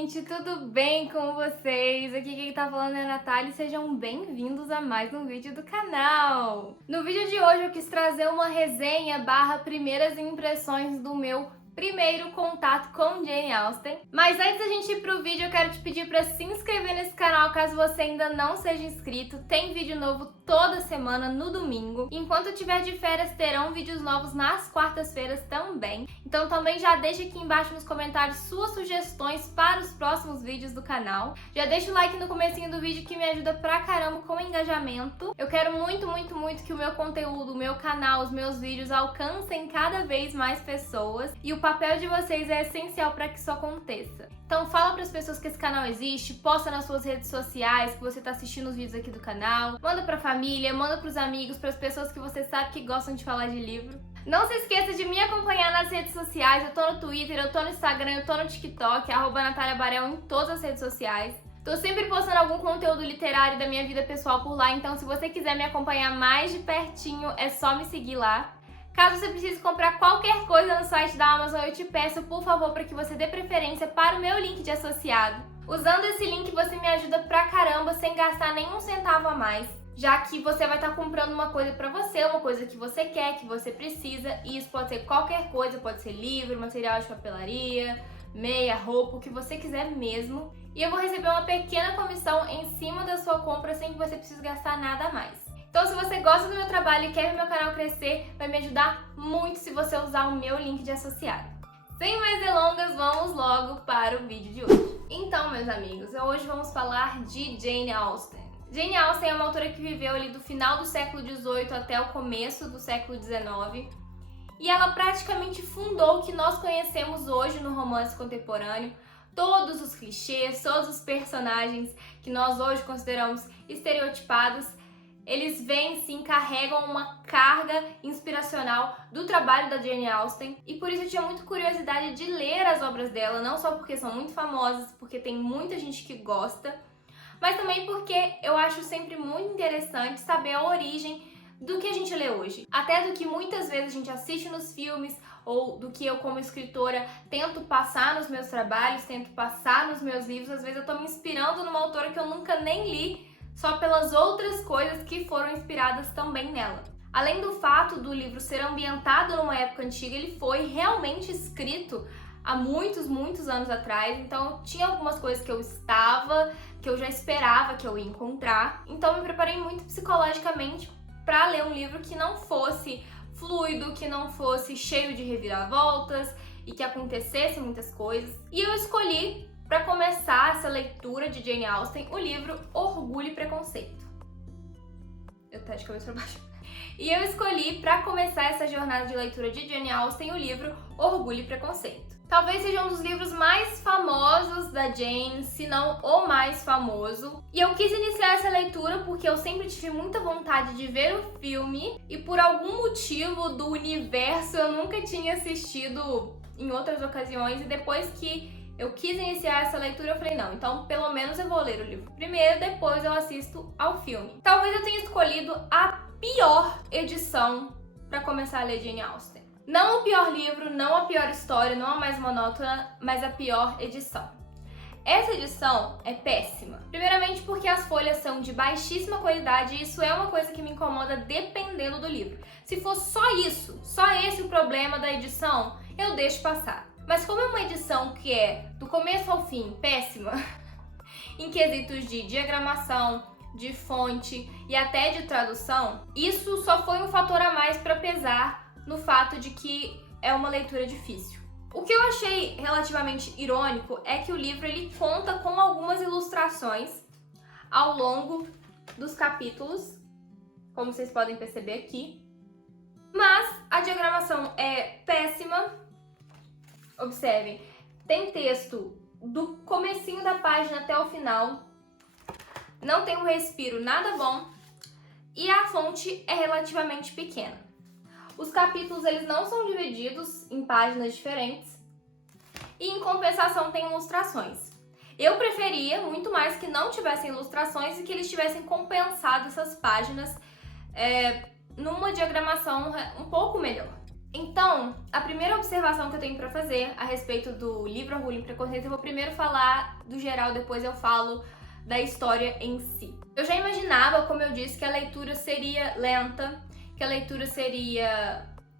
gente, tudo bem com vocês? Aqui quem tá falando é a Natália e sejam bem-vindos a mais um vídeo do canal. No vídeo de hoje eu quis trazer uma resenha barra primeiras impressões do meu primeiro contato com Jane Austen. Mas antes da gente ir pro vídeo, eu quero te pedir para se inscrever nesse canal caso você ainda não seja inscrito. Tem vídeo novo toda semana no domingo. Enquanto eu estiver de férias, terão vídeos novos nas quartas-feiras também. Então também já deixa aqui embaixo nos comentários suas sugestões para os próximos vídeos do canal. Já deixa o like no comecinho do vídeo que me ajuda pra caramba com o engajamento. Eu quero muito que o meu conteúdo, o meu canal, os meus vídeos alcancem cada vez mais pessoas. E o papel de vocês é essencial para que isso aconteça. Então fala para as pessoas que esse canal existe, posta nas suas redes sociais que você tá assistindo os vídeos aqui do canal, manda pra família, manda pros amigos, pras pessoas que você sabe que gostam de falar de livro. Não se esqueça de me acompanhar nas redes sociais, eu tô no Twitter, eu tô no Instagram, eu tô no TikTok, @NataliaBarel em todas as redes sociais. Tô sempre postando algum conteúdo literário da minha vida pessoal por lá, então se você quiser me acompanhar mais de pertinho, é só me seguir lá. Caso você precise comprar qualquer coisa no site da Amazon, eu te peço, por favor, para que você dê preferência para o meu link de associado. Usando esse link, você me ajuda pra caramba sem gastar nenhum centavo a mais, já que você vai estar comprando uma coisa pra você, uma coisa que você quer, que você precisa, e isso pode ser qualquer coisa, pode ser livro, material de papelaria, meia, roupa, o que você quiser mesmo. E eu vou receber uma pequena comissão em cima da sua compra sem que você precise gastar nada a mais. Então, se você gosta do meu trabalho e quer ver meu canal crescer, vai me ajudar muito se você usar o meu link de associado. Sem mais delongas, vamos logo para o vídeo de hoje. Então, meus amigos, hoje vamos falar de Jane Austen. Jane Austen é uma autora que viveu ali do final do século XVIII até o começo do século XIX. E ela praticamente fundou o que nós conhecemos hoje no romance contemporâneo. Todos os clichês, todos os personagens que nós hoje consideramos estereotipados, eles vêm, sim, carregam uma carga inspiracional do trabalho da Jane Austen, e por isso eu tinha muita curiosidade de ler as obras dela, não só porque são muito famosas, porque tem muita gente que gosta, mas também porque eu acho sempre muito interessante saber a origem do que a gente lê hoje. Até do que muitas vezes a gente assiste nos filmes, ou do que eu como escritora tento passar nos meus trabalhos, tento passar nos meus livros. Às vezes eu tô me inspirando numa autora que eu nunca nem li, só pelas outras coisas que foram inspiradas também nela. Além do fato do livro ser ambientado numa época antiga, ele foi realmente escrito há muitos anos atrás, então tinha algumas coisas que eu já esperava que eu ia encontrar. Então me preparei muito psicologicamente para ler um livro que não fosse fluido, que não fosse cheio de reviravoltas e que acontecessem muitas coisas. E eu escolhi, para começar essa leitura de Jane Austen, o livro Orgulho e Preconceito. Eu tô de cabeça pra baixo. E eu escolhi, para começar essa jornada de leitura de Jane Austen, o livro Orgulho e Preconceito. Talvez seja um dos livros mais famosos da Jane, se não o mais famoso. E eu quis iniciar essa leitura porque eu sempre tive muita vontade de ver o filme, e por algum motivo do universo eu nunca tinha assistido em outras ocasiões, e depois que eu quis iniciar essa leitura, eu falei, não, então pelo menos eu vou ler o livro primeiro, depois eu assisto ao filme. Talvez eu tenha escolhido a pior edição para começar a ler Jane Austen. Não o pior livro, não a pior história, não a mais monótona, mas a pior edição. Essa edição é péssima. Primeiramente porque as folhas são de baixíssima qualidade, e isso é uma coisa que me incomoda dependendo do livro. Se for só isso, só esse o problema da edição, eu deixo passar. Mas como é uma edição que é do começo ao fim péssima, em quesitos de diagramação, de fonte e até de tradução, isso só foi um fator a mais para pesar no fato de que é uma leitura difícil. O que eu achei relativamente irônico é que o livro ele conta com algumas ilustrações ao longo dos capítulos, como vocês podem perceber aqui, mas a diagramação é péssima. Observem, tem texto do comecinho da página até o final, não tem um respiro nada bom, e a fonte é relativamente pequena. Os capítulos eles não são divididos em páginas diferentes, e em compensação tem ilustrações. Eu preferia muito mais que não tivessem ilustrações e que eles tivessem compensado essas páginas numa diagramação um pouco melhor. Então, a primeira observação que eu tenho pra fazer a respeito do livro Orgulho e Preconceito, eu vou primeiro falar do geral, depois eu falo da história em si. Eu já imaginava, como eu disse, que a leitura seria lenta, que a leitura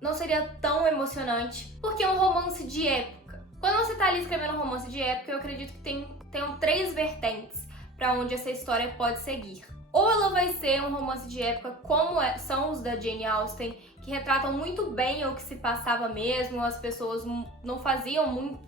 não seria tão emocionante, porque é um romance de época. Quando você tá ali escrevendo um romance de época, eu acredito que tenham 3 vertentes pra onde essa história pode seguir. Ou ela vai ser um romance de época como são os da Jane Austen, que retratam muito bem o que se passava mesmo, as pessoas não faziam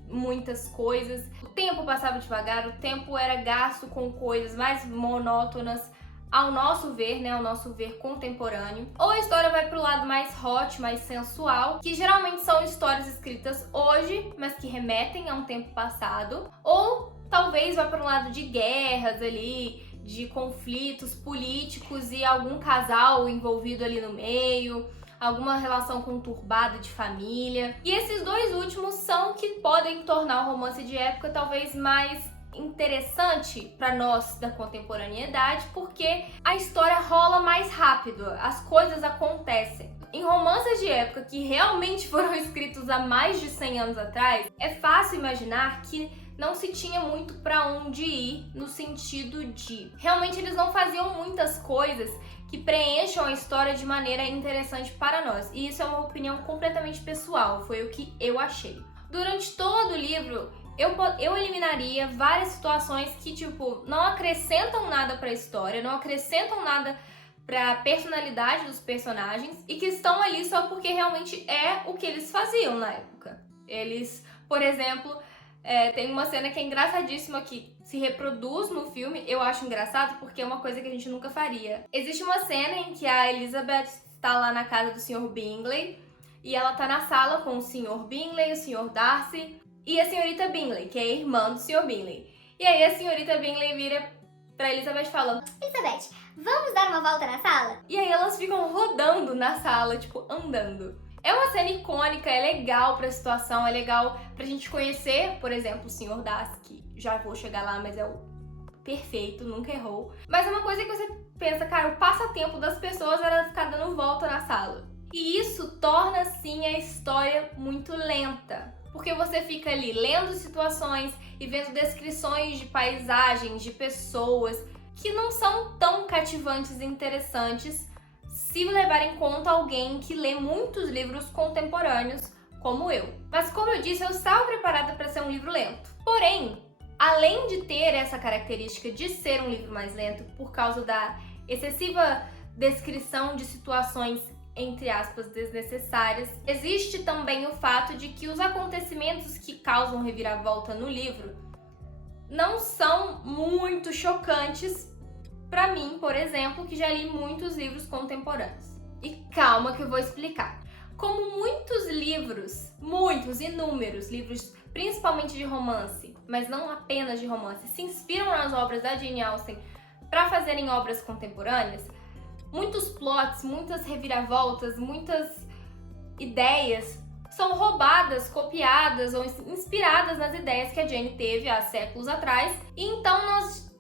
muitas coisas, o tempo passava devagar, o tempo era gasto com coisas mais monótonas, ao nosso ver, né, ao nosso ver contemporâneo. Ou a história vai pro lado mais hot, mais sensual, que geralmente são histórias escritas hoje, mas que remetem a um tempo passado. Ou talvez vá para um lado de guerras ali, de conflitos políticos e algum casal envolvido ali no meio, alguma relação conturbada de família. E esses 2 últimos são que podem tornar o romance de época talvez mais interessante para nós da contemporaneidade, porque a história rola mais rápido, as coisas acontecem. Em romances de época que realmente foram escritos há mais de 100 anos atrás, é fácil imaginar que não se tinha muito para onde ir, no sentido de realmente eles não faziam muitas coisas que preencham a história de maneira interessante para nós. E isso é uma opinião completamente pessoal, foi o que eu achei. Durante todo o livro, eu eliminaria várias situações que, tipo, não acrescentam nada para a história, não acrescentam nada para a personalidade dos personagens e que estão ali só porque realmente é o que eles faziam na época. Eles, por exemplo, tem uma cena que é engraçadíssima que se reproduz no filme. Eu acho engraçado porque é uma coisa que a gente nunca faria. Existe uma cena em que a Elizabeth está lá na casa do Sr. Bingley e ela tá na sala com o Sr. Bingley, o Sr. Darcy e a senhorita Bingley, que é a irmã do Sr. Bingley. E aí a senhorita Bingley vira pra Elizabeth e fala: Elizabeth, vamos dar uma volta na sala? E aí elas ficam rodando na sala, tipo, andando. É uma cena icônica, é legal pra situação, é legal pra gente conhecer, por exemplo, o Sr. Darcy, que já vou chegar lá, mas é o perfeito, nunca errou. Mas é uma coisa que você pensa, cara, o passatempo das pessoas era ficar dando volta na sala. E isso torna, sim, a história muito lenta. Porque você fica ali lendo situações e vendo descrições de paisagens, de pessoas, que não são tão cativantes e interessantes se levar em conta alguém que lê muitos livros contemporâneos como eu. Mas como eu disse, eu estava preparada para ser um livro lento. Porém, além de ter essa característica de ser um livro mais lento por causa da excessiva descrição de situações, entre aspas, desnecessárias, existe também o fato de que os acontecimentos que causam reviravolta no livro não são muito chocantes pra mim, por exemplo, que já li muitos livros contemporâneos. E calma que eu vou explicar. Como muitos livros, inúmeros livros, principalmente de romance, mas não apenas de romance, se inspiram nas obras da Jane Austen para fazerem obras contemporâneas, muitos plots, muitas reviravoltas, muitas ideias são roubadas, copiadas ou inspiradas nas ideias que a Jane teve há séculos atrás. E então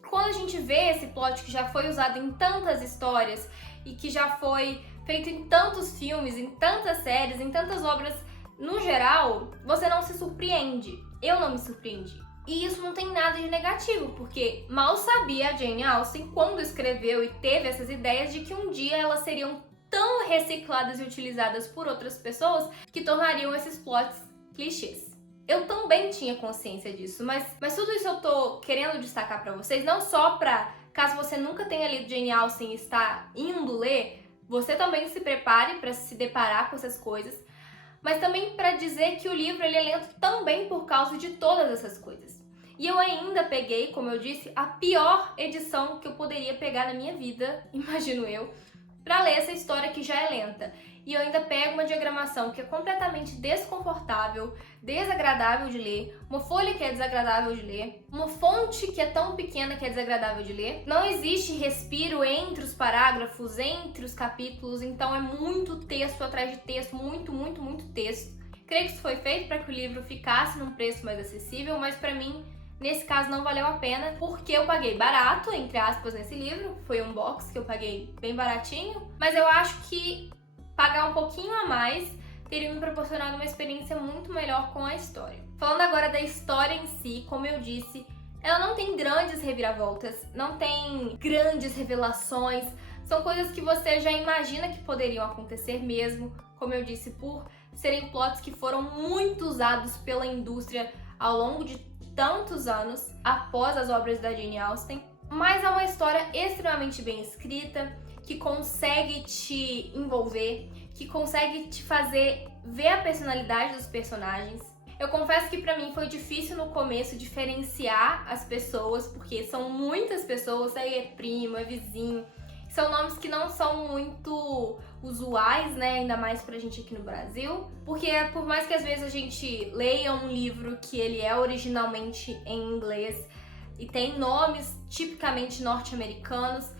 quando a gente vê esse plot que já foi usado em tantas histórias e que já foi feito em tantos filmes, em tantas séries, em tantas obras no geral, você não se surpreende. Eu não me surpreendi. E isso não tem nada de negativo, porque mal sabia a Jane Austen, quando escreveu e teve essas ideias, de que um dia elas seriam tão recicladas e utilizadas por outras pessoas que tornariam esses plots clichês. Eu também tinha consciência disso, mas tudo isso eu tô querendo destacar pra vocês, não só pra, caso você nunca tenha lido Jane Austen e está indo ler, você também se prepare pra se deparar com essas coisas, mas também para dizer que o livro ele é lento também por causa de todas essas coisas. E eu ainda peguei, como eu disse, a pior edição que eu poderia pegar na minha vida, imagino eu, para ler essa história que já é lenta. E eu ainda pego uma diagramação que é completamente desconfortável, desagradável de ler, uma folha que é desagradável de ler, uma fonte que é tão pequena que é desagradável de ler. Não existe respiro entre os parágrafos, entre os capítulos, então é muito texto atrás de texto, muito texto. Creio que isso foi feito para que o livro ficasse num preço mais acessível, mas para mim, nesse caso, não valeu a pena, porque eu paguei barato, entre aspas, nesse livro. Foi um box que eu paguei bem baratinho, mas eu acho que pagar um pouquinho a mais teriam me proporcionado uma experiência muito melhor com a história. Falando agora da história em si, como eu disse, ela não tem grandes reviravoltas, não tem grandes revelações, são coisas que você já imagina que poderiam acontecer mesmo, como eu disse, por serem plots que foram muito usados pela indústria ao longo de tantos anos após as obras da Jane Austen. Mas é uma história extremamente bem escrita, que consegue te envolver, que consegue te fazer ver a personalidade dos personagens. Eu confesso que pra mim foi difícil no começo diferenciar as pessoas, porque são muitas pessoas, aí é primo, é vizinho. São nomes que não são muito usuais, né? Ainda mais pra gente aqui no Brasil. Porque por mais que às vezes a gente leia um livro que ele é originalmente em inglês e tem nomes tipicamente norte-americanos,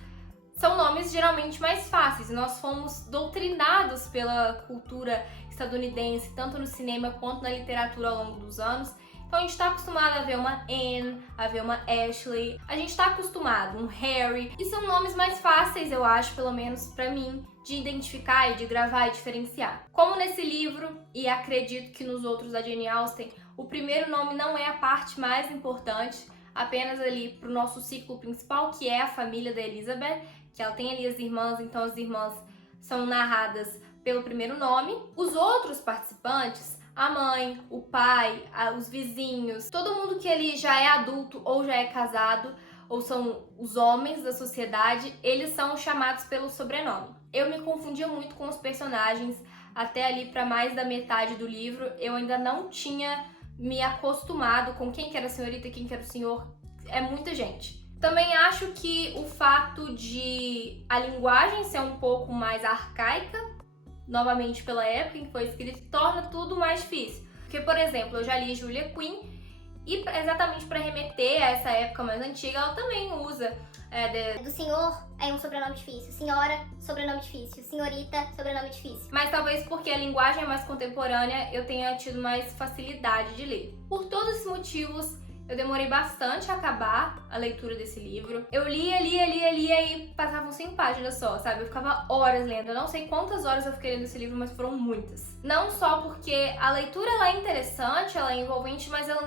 são nomes geralmente mais fáceis. Nós fomos doutrinados pela cultura estadunidense, tanto no cinema quanto na literatura ao longo dos anos. Então a gente tá acostumado a ver uma Anne, a ver uma Ashley, a gente tá acostumado, um Harry, e são nomes mais fáceis, eu acho, pelo menos pra mim, de identificar e de gravar e diferenciar. Como nesse livro, e acredito que nos outros da Jane Austen, o primeiro nome não é a parte mais importante, apenas ali pro nosso ciclo principal, que é a família da Elizabeth, que ela tem ali as irmãs, então as irmãs são narradas pelo primeiro nome. Os outros participantes, a mãe, o pai, os vizinhos, todo mundo que ele já é adulto ou já é casado, ou são os homens da sociedade, eles são chamados pelo sobrenome. Eu me confundia muito com os personagens, até ali para mais da metade do livro, eu ainda não tinha me acostumado com quem que era a senhorita e quem que era o senhor. É muita gente. Também acho que o fato de a linguagem ser um pouco mais arcaica, novamente pela época em que foi escrito, torna tudo mais difícil. Porque, por exemplo, eu já li Julia Quinn e exatamente para remeter a essa época mais antiga, ela também usa Do senhor é um sobrenome difícil, senhora, sobrenome difícil, senhorita, sobrenome difícil. Mas talvez porque a linguagem é mais contemporânea, eu tenha tido mais facilidade de ler. Por todos esses motivos, eu demorei bastante a acabar a leitura desse livro. Eu lia e passavam 5 páginas só, sabe? Eu ficava horas lendo. Eu não sei quantas horas eu fiquei lendo esse livro, mas foram muitas. Não só porque a leitura ela é interessante, ela é envolvente, mas ela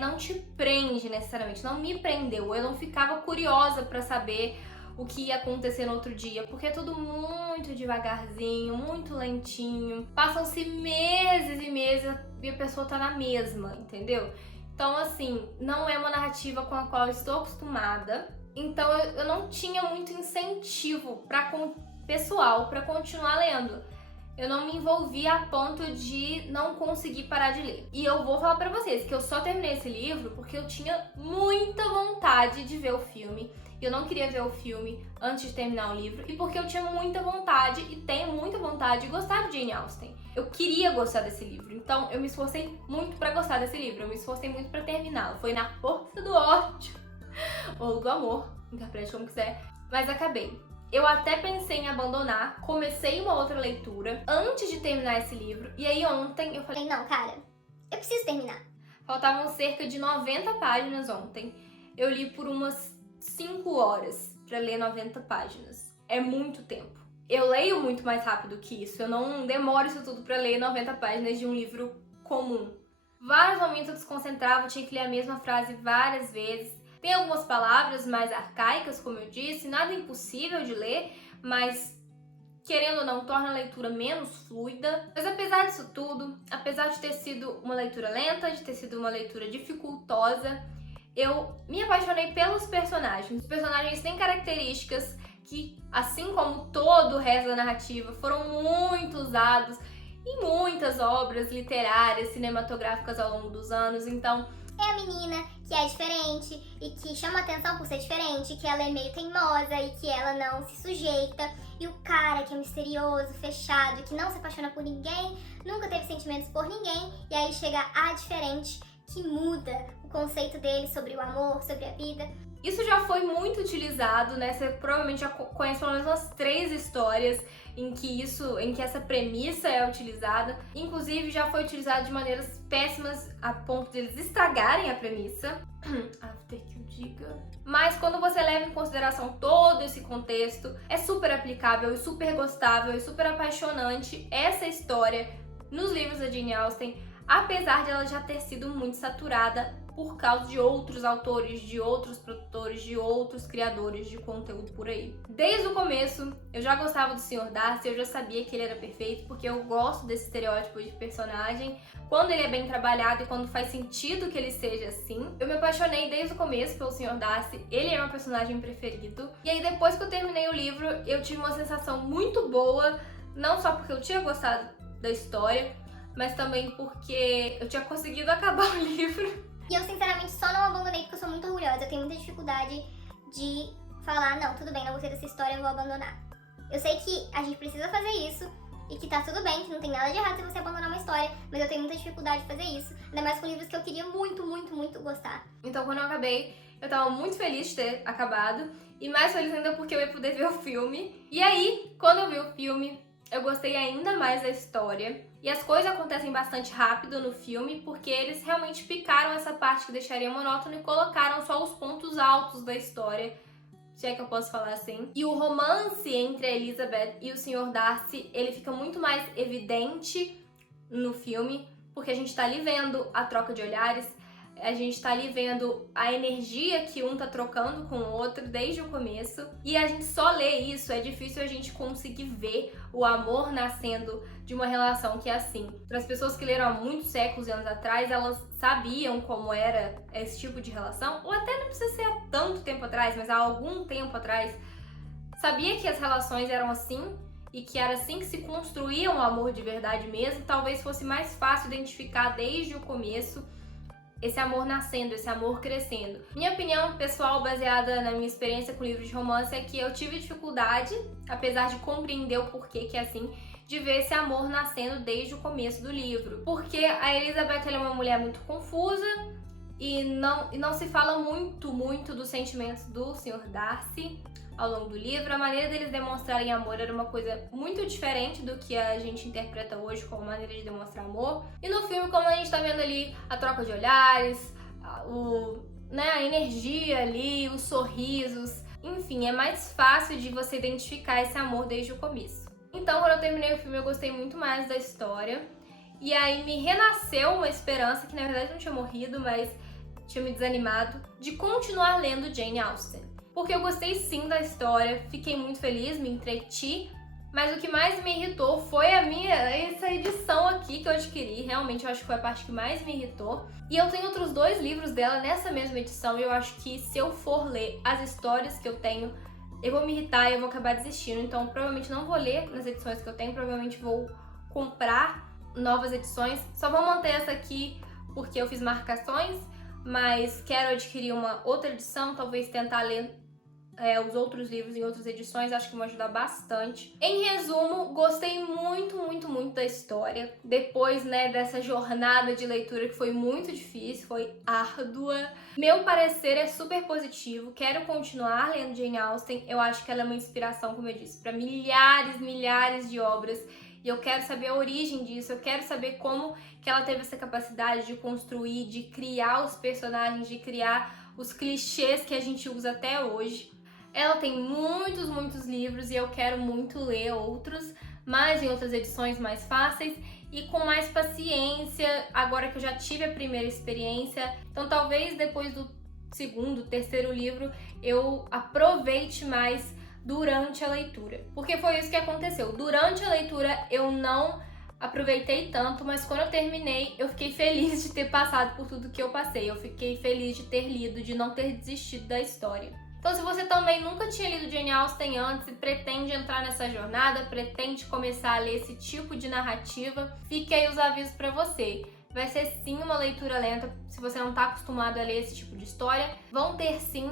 não te prende necessariamente. Não me prendeu. Eu não ficava curiosa pra saber o que ia acontecer no outro dia, porque é tudo muito devagarzinho, muito lentinho. Passam-se meses e meses e a pessoa tá na mesma, entendeu? Então, assim, não é uma narrativa com a qual eu estou acostumada. Então, eu não tinha muito incentivo pessoal para continuar lendo. Eu não me envolvi a ponto de não conseguir parar de ler. E eu vou falar pra vocês que eu só terminei esse livro porque eu tinha muita vontade de ver o filme. Eu não queria ver o filme antes de terminar o livro. E porque eu tinha muita vontade e tenho muita vontade de gostar de Jane Austen. Eu queria gostar desse livro, então eu me esforcei muito pra gostar desse livro. Eu me esforcei muito pra terminá-lo. Foi na força do ódio ou do amor, interprete como quiser, mas acabei. Eu até pensei em abandonar, comecei uma outra leitura antes de terminar esse livro, e aí ontem eu falei, Não, cara, eu preciso terminar. Faltavam cerca de 90 páginas ontem. Eu li por umas 5 horas pra ler 90 páginas. É muito tempo. Eu leio muito mais rápido que isso. Eu não demoro isso tudo pra ler 90 páginas de um livro comum. Vários momentos eu desconcentrava, tinha que ler a mesma frase várias vezes. Tem algumas palavras mais arcaicas, como eu disse, nada impossível de ler, mas querendo ou não, torna a leitura menos fluida. Mas apesar disso tudo, apesar de ter sido uma leitura lenta, de ter sido uma leitura dificultosa, eu me apaixonei pelos personagens. Os personagens têm características que, assim como todo o resto da narrativa, foram muito usados em muitas obras literárias, cinematográficas ao longo dos anos. Então, É a menina que é diferente e que chama atenção por ser diferente, que ela é meio teimosa e que ela não se sujeita. E o cara que é misterioso, fechado, que não se apaixona por ninguém, nunca teve sentimentos por ninguém, e aí chega a diferente, que muda o conceito dele sobre o amor, sobre a vida. isso já foi muito utilizado, né? Você provavelmente já conhece pelo menos umas 3 histórias em que essa premissa é utilizada. Inclusive, já foi utilizado de maneiras péssimas a ponto de eles estragarem a premissa. After que eu diga. Mas quando você leva em consideração todo esse contexto, é super aplicável e super gostável e super apaixonante essa história nos livros da Jane Austen, apesar de ela já ter sido muito saturada por causa de outros autores, de outros produtores, de outros criadores de conteúdo por aí. Desde o começo, eu já gostava do Sr. Darcy, eu já sabia que ele era perfeito, porque eu gosto desse estereótipo de personagem, quando ele é bem trabalhado e quando faz sentido que ele seja assim. Eu me apaixonei desde o começo pelo Sr. Darcy, ele é meu personagem preferido. E aí depois que eu terminei o livro, eu tive uma sensação muito boa, não só porque eu tinha gostado da história, mas também porque eu tinha conseguido acabar o livro. E eu, sinceramente, só não abandonei porque eu sou muito orgulhosa. Eu tenho muita dificuldade de falar, não, tudo bem, não gostei dessa história, eu vou abandonar. Eu sei que a gente precisa fazer isso e que tá tudo bem, que não tem nada de errado se você abandonar uma história, mas eu tenho muita dificuldade de fazer isso. Ainda mais com livros que eu queria muito, muito, muito gostar. Então, quando eu acabei, eu tava muito feliz de ter acabado. E mais feliz ainda porque eu ia poder ver o filme. E aí, quando eu vi o filme, eu gostei ainda mais da história. E as coisas acontecem bastante rápido no filme, porque eles realmente picaram essa parte que deixaria monótono e colocaram só os pontos altos da história, se é que eu posso falar assim. E o romance entre a Elizabeth e o Sr. Darcy, ele fica muito mais evidente no filme, porque a gente tá ali vendo a troca de olhares, a gente tá ali vendo a energia que um tá trocando com o outro desde o começo. E a gente só lê isso, é difícil a gente conseguir ver o amor nascendo de uma relação que é assim. Para as pessoas que leram há muitos séculos e anos atrás, elas sabiam como era esse tipo de relação, ou até não precisa ser há tanto tempo atrás, mas há algum tempo atrás, sabia que as relações eram assim e que era assim que se construía um amor de verdade mesmo. Talvez fosse mais fácil identificar desde o começo esse amor nascendo, esse amor crescendo. Minha opinião pessoal, baseada na minha experiência com livros de romance, é que eu tive dificuldade, apesar de compreender o porquê que é assim, de ver esse amor nascendo desde o começo do livro. Porque a Elizabeth, ela é uma mulher muito confusa e não se fala muito dos sentimentos do Sr. Darcy ao longo do livro. A maneira deles demonstrarem amor era uma coisa muito diferente do que a gente interpreta hoje como maneira de demonstrar amor. E no filme, como a gente tá vendo ali a troca de olhares, a energia ali, os sorrisos, enfim, é mais fácil de você identificar esse amor desde o começo. Então, quando eu terminei o filme, eu gostei muito mais da história. E aí me renasceu uma esperança, que na verdade não tinha morrido, mas tinha me desanimado, de continuar lendo Jane Austen. Porque eu gostei sim da história, fiquei muito feliz, me entreti, mas o que mais me irritou foi essa edição aqui que eu adquiri. Realmente eu acho que foi a parte que mais me irritou. E eu tenho outros 2 livros dela nessa mesma edição e eu acho que se eu for ler as histórias que eu tenho, eu vou me irritar e eu vou acabar desistindo. Então provavelmente não vou ler nas edições que eu tenho, provavelmente vou comprar novas edições. Só vou manter essa aqui porque eu fiz marcações, mas quero adquirir uma outra edição, talvez tentar ler os outros livros em outras edições, acho que vão ajudar bastante. Em resumo, gostei muito da história. Depois, dessa jornada de leitura que foi muito difícil, foi árdua. Meu parecer é super positivo, quero continuar lendo Jane Austen. Eu acho que ela é uma inspiração, como eu disse, para milhares de obras. E eu quero saber a origem disso, eu quero saber como que ela teve essa capacidade de construir, de criar os personagens, de criar os clichês que a gente usa até hoje. Ela tem muitos livros e eu quero muito ler outros, mas em outras edições mais fáceis e com mais paciência, agora que eu já tive a primeira experiência. Então talvez depois do segundo, terceiro livro eu aproveite mais durante a leitura. Porque foi isso que aconteceu. Durante a leitura eu não aproveitei tanto, mas quando eu terminei, eu fiquei feliz de ter passado por tudo que eu passei. Eu fiquei feliz de ter lido, de não ter desistido da história. Então, se você também nunca tinha lido Jane Austen antes e pretende entrar nessa jornada, pretende começar a ler esse tipo de narrativa, fique aí os avisos pra você. Vai ser sim uma leitura lenta, se você não tá acostumado a ler esse tipo de história. Vão ter sim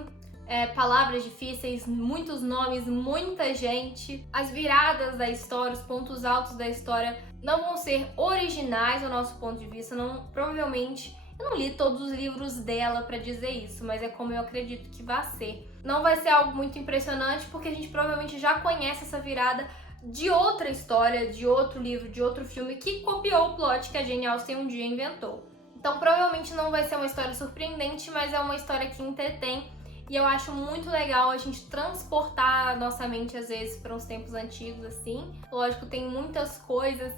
palavras difíceis, muitos nomes, muita gente. As viradas da história, os pontos altos da história não vão ser originais ao nosso ponto de vista. Provavelmente, eu não li todos os livros dela pra dizer isso, mas é como eu acredito que vai ser. Não vai ser algo muito impressionante, porque a gente provavelmente já conhece essa virada de outra história, de outro livro, de outro filme que copiou o plot que a Jane Austen um dia inventou. Então provavelmente não vai ser uma história surpreendente, mas é uma história que entretém. E eu acho muito legal a gente transportar a nossa mente, às vezes, para uns tempos antigos, assim. Lógico, tem muitas coisas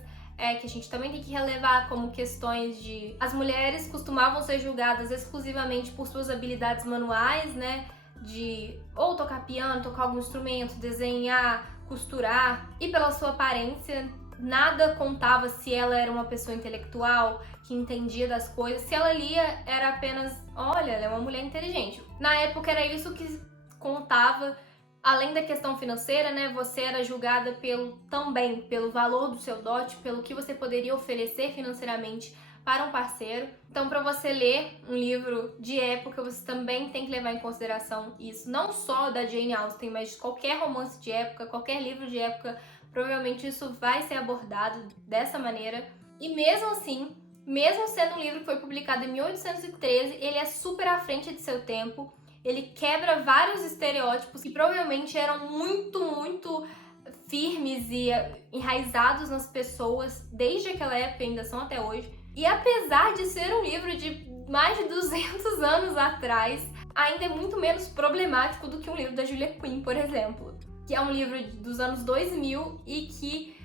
que a gente também tem que relevar, como questões de... As mulheres costumavam ser julgadas exclusivamente por suas habilidades manuais, né? De ou tocar piano, tocar algum instrumento, desenhar, costurar, e pela sua aparência. Nada contava se ela era uma pessoa intelectual, que entendia das coisas. Se ela lia, era apenas, olha, ela é uma mulher inteligente. Na época era isso que contava. Além da questão financeira, né, você era julgada também pelo valor do seu dote, pelo que você poderia oferecer financeiramente para um parceiro. Então, para você ler um livro de época, você também tem que levar em consideração isso. Não só da Jane Austen, mas de qualquer romance de época, qualquer livro de época, provavelmente isso vai ser abordado dessa maneira. E mesmo assim, mesmo sendo um livro que foi publicado em 1813, ele é super à frente de seu tempo. Ele quebra vários estereótipos que provavelmente eram muito firmes e enraizados nas pessoas desde aquela época e ainda são até hoje. E apesar de ser um livro de mais de 200 anos atrás, ainda é muito menos problemático do que um livro da Julia Quinn, por exemplo, que é um livro dos anos 2000 e que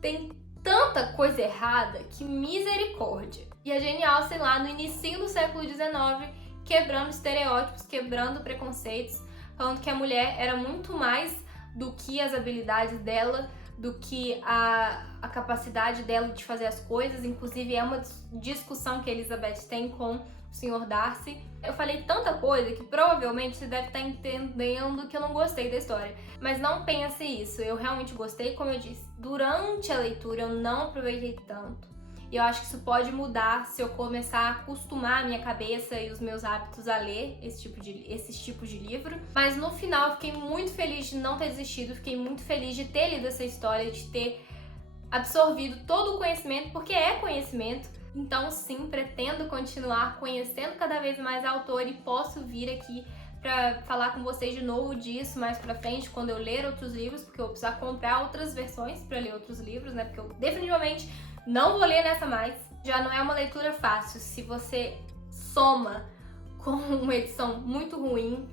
tem tanta coisa errada que misericórdia. E a Jane Austen lá no início do século XIX, quebrando estereótipos, quebrando preconceitos, falando que a mulher era muito mais do que as habilidades dela, do que a capacidade dela de fazer as coisas. Inclusive é uma discussão que a Elizabeth tem com o Sr. Darcy. Eu falei tanta coisa que provavelmente você deve estar entendendo que eu não gostei da história. Mas não pense isso, eu realmente gostei, como eu disse. Durante a leitura eu não aproveitei tanto. E eu acho que isso pode mudar se eu começar a acostumar a minha cabeça e os meus hábitos a ler esses tipos de livro. Mas no final eu fiquei muito feliz de não ter desistido, fiquei muito feliz de ter lido essa história, de ter absorvido todo o conhecimento, porque é conhecimento. Então sim, pretendo continuar conhecendo cada vez mais a autora e posso vir aqui pra falar com vocês de novo disso mais pra frente, quando eu ler outros livros, porque eu vou precisar comprar outras versões pra ler outros livros, né? Porque eu definitivamente não vou ler nessa mais. Já não é uma leitura fácil. Se você soma com uma edição muito ruim,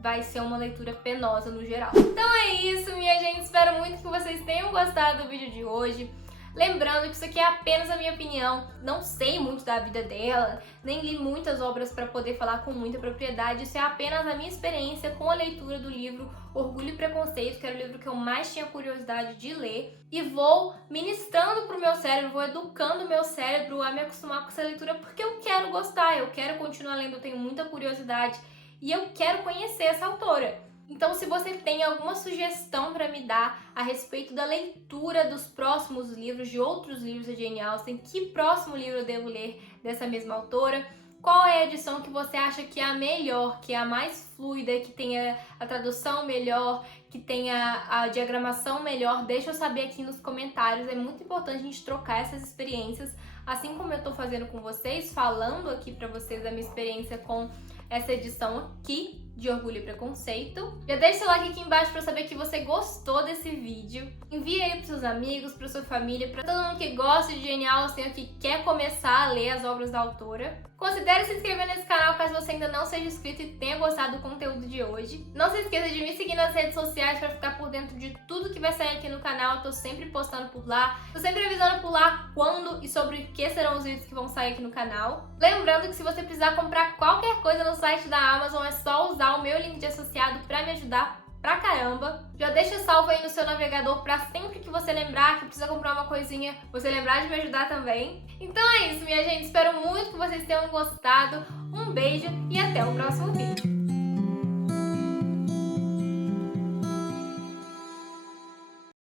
vai ser uma leitura penosa no geral. Então é isso, minha gente. Espero muito que vocês tenham gostado do vídeo de hoje. Lembrando que isso aqui é apenas a minha opinião. Não sei muito da vida dela, nem li muitas obras para poder falar com muita propriedade. Isso é apenas a minha experiência com a leitura do livro Orgulho e Preconceito, que era o livro que eu mais tinha curiosidade de ler. E vou ministrando pro meu cérebro, vou educando o meu cérebro a me acostumar com essa leitura, porque eu quero gostar, eu quero continuar lendo, eu tenho muita curiosidade e eu quero conhecer essa autora. Então, se você tem alguma sugestão para me dar a respeito da leitura dos próximos livros, de outros livros da Jane Austen, que próximo livro eu devo ler dessa mesma autora, qual é a edição que você acha que é a melhor, que é a mais fluida, que tenha a tradução melhor, que tenha a diagramação melhor, deixa eu saber aqui nos comentários. É muito importante a gente trocar essas experiências, assim como eu tô fazendo com vocês, falando aqui pra vocês a minha experiência com essa edição aqui de Orgulho e Preconceito. Já deixa seu like aqui embaixo pra saber que você gostou desse vídeo. Envie aí pros seus amigos, pra sua família, pra todo mundo que gosta de Jane Austen ou que quer começar a ler as obras da autora. Considere se inscrever nesse canal caso você ainda não seja inscrito e tenha gostado do conteúdo de hoje. Não se esqueça de me seguir nas redes sociais pra ficar por dentro de tudo que vai sair aqui no canal. Eu tô sempre postando por lá, tô sempre avisando por lá quando e sobre o que serão os vídeos que vão sair aqui no canal. Lembrando que se você precisar comprar qualquer coisa no site da Amazon, é só usar o meu link de associado pra me ajudar pra caramba. Já deixa salvo aí no seu navegador pra sempre que você lembrar que precisa comprar uma coisinha, você lembrar de me ajudar também. Então é isso, minha gente. Espero muito que vocês tenham gostado. Um beijo e até o próximo vídeo.